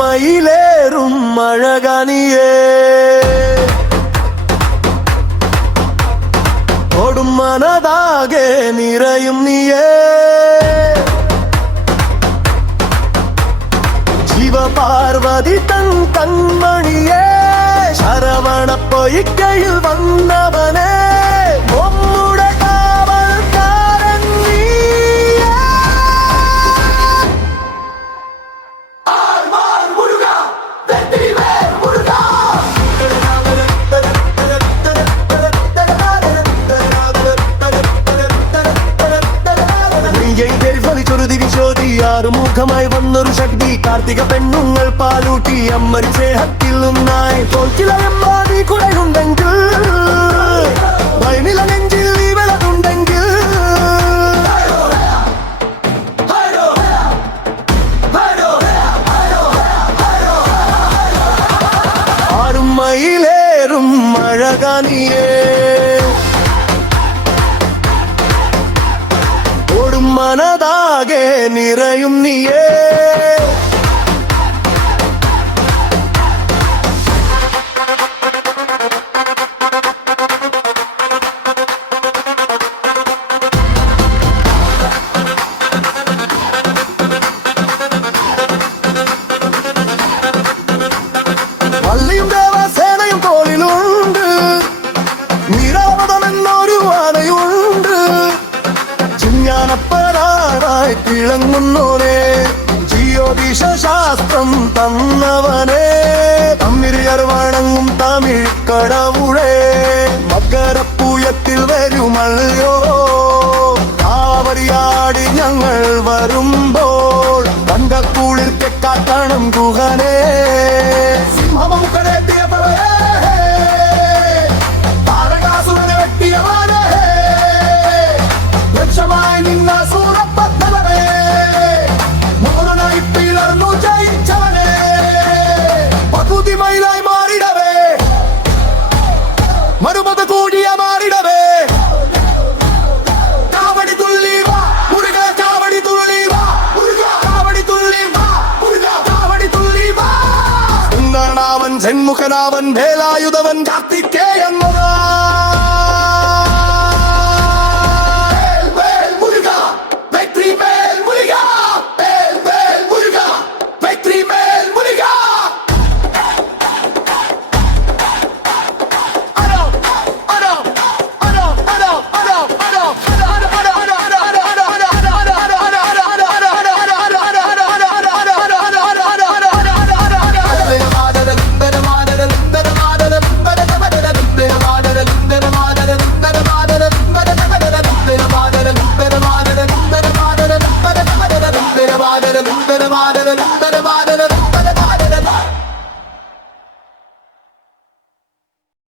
മയിലേറും അഴകനിയേ ഓടും മനതാകെ നിറയും നീയേ ശിവപാർവതി തൻ കൺമണിയേ ശരവണ പൊയ്ക്കയിൽ വന്നവനേ മുഖമായി വന്നൊരു ശക്തി കാർത്തിക പെണ്ണുങ്ങൾ പാലൂട്ടി അമ്മരി സ്നേഹത്തിൽ ഒന്നായി തോൽക്കിലയമ്പാടി കുടയുണ്ടെങ്കിൽ വയനില നെഞ്ചിൽ നീ വിളകുണ്ടെങ്കിൽ ആരും മയിലേറും അഴകനിയേ മനതാകെ നിറയും നീയേ വള്ളിയും ദേവസേനയും തോളിലുണ്ട് നിരാവതമെന്നൊരു ആനയുണ്ട് ജ്ഞാനപ്പരാടായി തിളങ്ങുന്നോനെ ജ്യോതിഷ ശാസ്ത്രം തന്നവനെ തമ്മിരിയർ വണങ്ങും തമിഴ് കടവുളേ മകരപ്പൂയത്തിൽ വരുമല്ലോ കാവരിയാടി ഞങ്ങൾ വരുമ്പോൾ കണ്ടക്കൂളിൽ കാട്ടണം ഗുഹനേ സിംഹമുഖനെ താരകാസുരനെ വെട്ടിയവനെ മറുപത് കൂടിയ മാറിടവേ കാവടി തുള്ളി വാ മുരുക കാവടി തുള്ളി വാ മുരുക കാവടി തുള്ളി വാ മുരുക കാവടി തുള്ളി വാ സുന്ദരനാവൻ സെന്മുഖനാവൻ വേലായുധവൻ കാർത്തികേയൻ